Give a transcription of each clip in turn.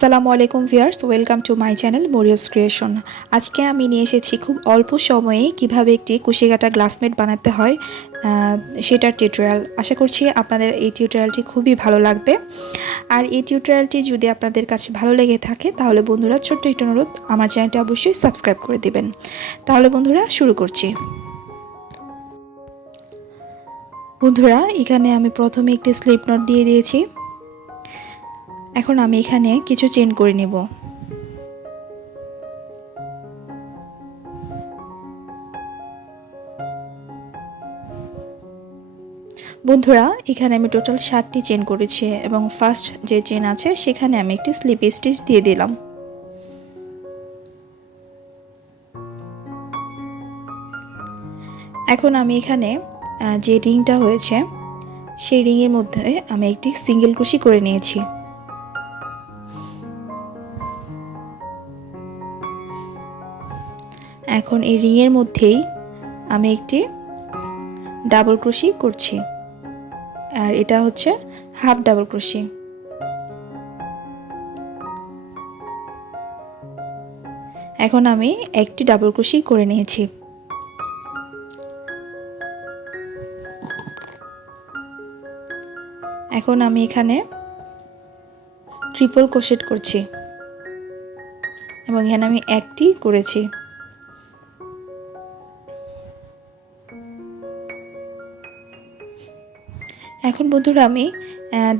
আসসালামু আলাইকুম viewers, welcome to my channel Mariyam's creation. আজকে আমি নিয়ে এসেছি খুব অল্প সময়ে কিভাবে একটি কুশিকাটা গ্লাসমেট বানাতে হয় সেটার টিউটোরিয়াল। আশা করছি আপনাদের এই টিউটোরিয়ালটি খুবই ভালো লাগবে। আর এই টিউটোরিয়ালটি যদি আপনাদের কাছে ভালো লেগে থাকে তাহলে বন্ধুরা ছোট্ট একটু অনুরোধ, আমার চ্যানেলটি অবশ্যই সাবস্ক্রাইব করে দিবেন। তাহলে বন্ধুরা শুরু করছি। বন্ধুরা এখানে আমি প্রথমে একটি স্লিপ নট দিয়ে দিয়েছি। এখন আমি এখানে কিছু চেইন করে নেব। বন্ধুরা এখানে আমি টোটাল 7টি চেন করেছি এবং ফার্স্ট যে চেন আছে সেখানে আমি একটি স্লিপ স্টিচ দিয়ে দিলাম। এখন আমি এখানে যে রিংটা হয়েছে সেই রিংয়ের মধ্যে আমি একটি সিঙ্গেল ক্রোশি করে নিয়েছি। এখন এই রিংয়ের মধ্যেই আমি একটি ডাবল ক্রোশি করছি, আর এটা হচ্ছে হাফ ডাবল ক্রোশি। এখন আমি একটি ডাবল ক্রোশি করে নিয়েছি। এখন আমি এখানে ট্রিপল ক্রোশেট করছি এবং এখানে আমি একটি করেছি। এখন বন্ধুরা আমি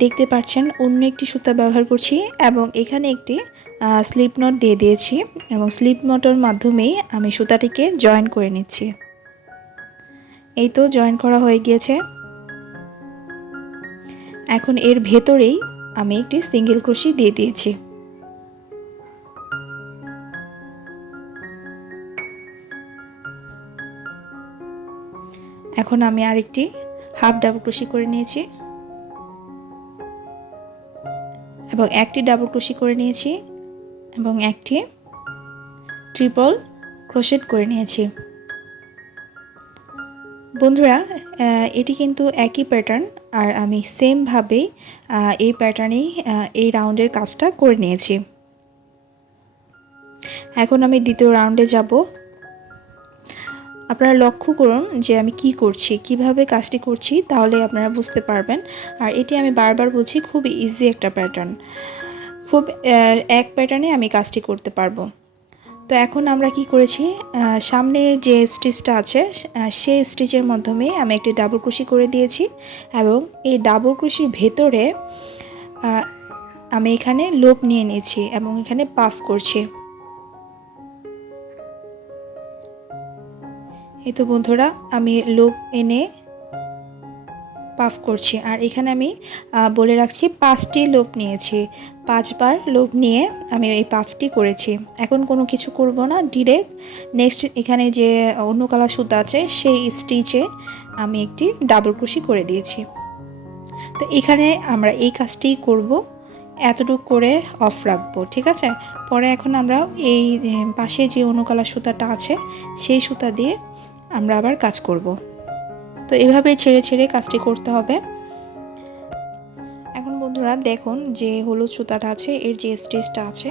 দেখতে পাচ্ছেন অন্য একটি সুতা ব্যবহার করছি এবং এখানে একটি স্লিপ নট দিয়ে দিয়েছি এবং স্লিপ নটের মাধ্যমেই আমি সুতাটিকে জয়েন করে নিচ্ছি। এই তো জয়েন করা হয়ে গিয়েছে। এখন এর ভেতরেই আমি একটি সিঙ্গেল ক্রোশি দিয়ে দিয়েছি। এখন আমি আরেকটি হাফ ডাবল ক্রোশি করে নিয়েছি এবং একটি ডাবল ক্রোশি করে নিয়েছি এবং একটি ট্রিপল ক্রোশেট করে নিয়েছি। বন্ধুরা এটি কিন্তু একই প্যাটার্ন, আর আমি সেম ভাবেই এই প্যাটার্নেই এই রাউন্ডের কাজটা করে নিয়েছি। এখন আমি দ্বিতীয় রাউন্ডে যাব। আপনারা লক্ষ্য করুন যে আমি কি করছি, কিভাবে কাজটি করছি, তাহলে আপনারা বুঝতে পারবেন। আর এটি আমি বারবার বলছি, খুব ইজি একটা প্যাটার্ন, খুব এক প্যাটার্নে আমি কাজটি করতে পারবো। তো এখন আমরা কি করেছি, সামনে যে স্টিচটা আছে সেই স্টিচের মাধ্যমে আমি একটি ডাবল ক্রোশি করে দিয়েছি এবং এই ডাবল ক্রোশির ভেতরে আমি এখানে লোপ নিয়ে নিয়েছি এবং এখানে পাফ করছি। এই তো বন্ধুরা আমি লোপ এনে পাফ করছি, আর এখানে আমি বলে রাখছি 5টি লোপ নিয়েছি, 5বার লোপ নিয়ে আমি এই পাফটি করেছি। এখন কোনো কিছু করব না, ডিরেক্ট নেক্সট এখানে যে অন্য কালার সুতা আছে সেই স্টিচে আমি একটি ডাবল ক্রোশি করে দিয়েছি। তো এখানে আমরা এই কাজটি করব, এতটুকু করে অফ রাখবো, ঠিক আছে। পরে এখন আমরা এই পাশে যে অন্য কালার সুতাটা আছে সেই সুতা দিয়ে আমরা আবার কাজ করব। তো এভাবে ছেড়ে ছেড়ে কাজটি করতে হবে। এখন বন্ধুরা দেখুন যে হলুদ সুতাটা আছে, এর যে স্টিচটা আছে,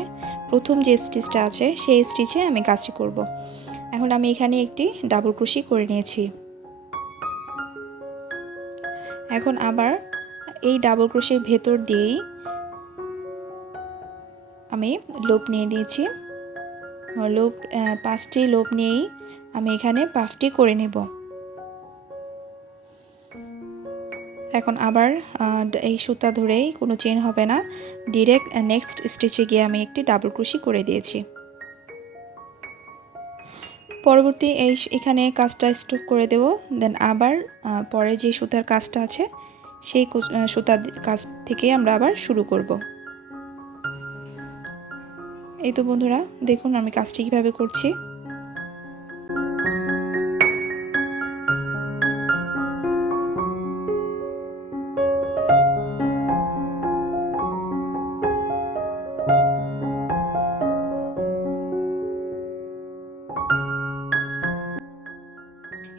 প্রথম যে স্টিচটা আছে সেই স্টিচে আমি কাজটি করব। এখন আমি এখানে একটি ডাবল ক্রোশি করে নিয়েছি। এখন আবার এই ডাবল ক্রোশের ভেতর দিয়েই আমি লোপ নিয়ে নিয়েছি। লোপ 5টি লোপ নিয়েই আমি এখানে পাফটি করে নেব। এখন আবার এই সুতা ধরেই কোনো চেন হবে না, ডিরেক্ট নেক্সট স্টিচে গিয়ে আমি একটি ডাবল ক্রোশি করে দিয়েছি। পরবর্তী এখানে কাজটা স্টপ করে দেব, দেন আবার পরে যে সুতার কাজটা আছে সেই সুতার কাজ থেকে আমরা আবার শুরু করব। এই তো বন্ধুরা দেখুন আমি কাজটি কিভাবে করছি।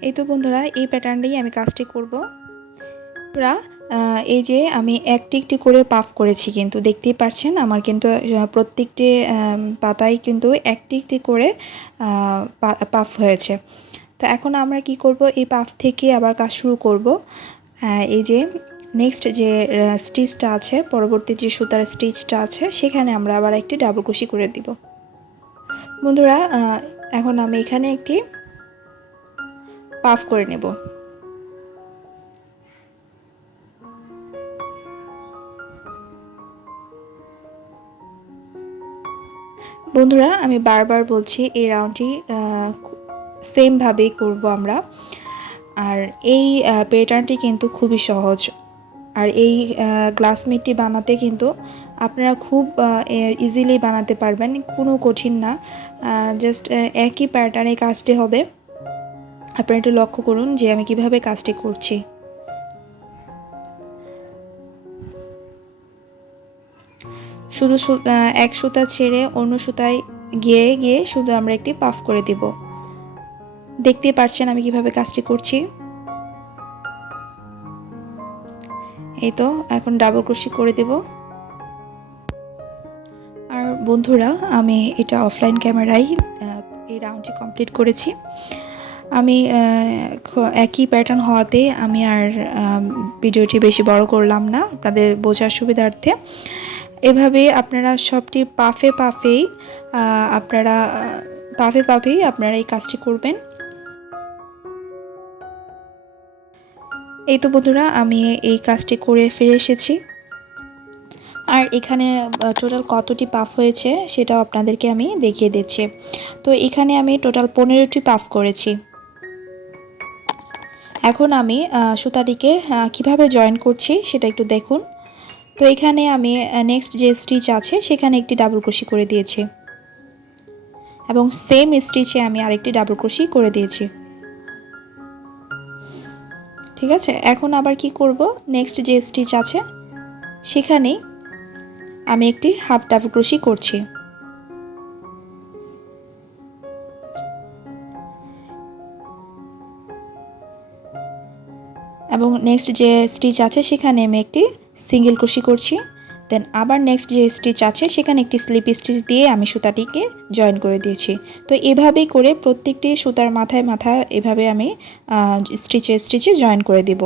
এই তো বন্ধুরা এই প্যাটার্নেই আমি কাজটি করব। বন্ধুরা এই যে আমি একটি একটি করে পাফ করেছি, কিন্তু দেখতেই পাচ্ছেন আমার কিন্তু প্রত্যেকটি পাতায় কিন্তু একটি একটি করে পাফ হয়েছে। তো এখন আমরা কি করব, এই পাফ থেকে আবার কাজ শুরু করব। এই যে নেক্সট যে স্টিচটা আছে, পরবর্তী যে সুতার স্টিচটা আছে, সেখানে আমরা আবার একটি ডাবল ক্রোশি করে দিব। বন্ধুরা এখন আমি এখানে একটি পাফ করে নেব। বন্ধুরা আমি বারবার বলছি এই রাউন্ডটি সেমভাবেই করব আমরা। আর এই প্যাটার্নটি কিন্তু খুবই সহজ, আর এই গ্লাসমেটটি বানাতে কিন্তু আপনারা খুব ইজিলি বানাতে পারবেন, কোনো কঠিন না। জাস্ট একই প্যাটার্নে কাজটি হবে। আপনারা একটু লক্ষ্য করুন যে আমি কিভাবে কাজটি করছি। শুধু এক সুতা ছেড়ে অন্য সুতায় গিয়ে গিয়ে শুধু আমরা একটি পাফ করে দিব। দেখতে পাচ্ছেন আমি কিভাবে কাজটি করছি। এই তো এখন ডাবল ক্রোশি করে দেব। আর বন্ধুরা আমি এটা অফলাইন ক্যামেরায় এই রাউন্ডটি কমপ্লিট করেছি। আমি একই প্যাটার্ন হওয়াতে আমি আর ভিডিওটি বেশি বড় করলাম না আপনাদের বোঝার সুবিধার্থে। এভাবে আপনারা সবটি পাফেই আপনারা এই কাজটি করবেন। এই তো বন্ধুরা আমি এই কাজটি করে ফিরে এসেছি। আর এখানে টোটাল কতটি পাফ হয়েছে সেটাও আপনাদেরকে আমি দেখিয়ে দিচ্ছি। তো এখানে আমি টোটাল 15টি পাফ করেছি। এখন আমি সুতাটিকে কিভাবে জয়েন করছি সেটা একটু দেখুন। তো এখানে আমি নেক্সট যে স্টিচ আছে সেখানে একটি ডাবল ক্রোশি করে দিয়েছি, এবং সেম স্টিচে আমি আরেকটি ডাবল ক্রোশি করে দিয়েছি। ঠিক আছে, এখন আবার কি করব, নেক্সট যে স্টিচ আছে সেখানে আমি একটি হাফ ডাবল ক্রোশি করছি, এবং নেক্সট যে স্টিচ আছে সেখানে আমি একটি সিঙ্গেল ক্রোশি করছি। দেন আবার নেক্সট যে স্টিচ আছে সেখানে একটি স্লিপ স্টিচ দিয়ে আমি সুতাটিকে জয়েন করে দিয়েছি। তো এভাবেই করে প্রত্যেকটি সুতার মাথায় এভাবে আমি স্টিচে জয়েন করে দিব।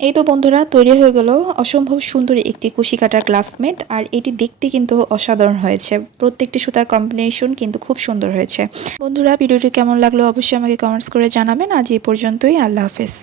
এই তো বন্ধুরা তৈরি হয়ে গেল অসম্ভব সুন্দর একটি কুশি কাটার গ্লাসমেট। আর এটি দেখতে কিন্তু অসাধারণ হয়েছে, প্রত্যেকটি সুতার কম্বিনেশন কিন্তু খুব সুন্দর হয়েছে। বন্ধুরা ভিডিওটি কেমন লাগলো অবশ্যই আমাকে কমেন্টস করে জানাবেন। আজ এই পর্যন্তই, আল্লাহ হাফেজ।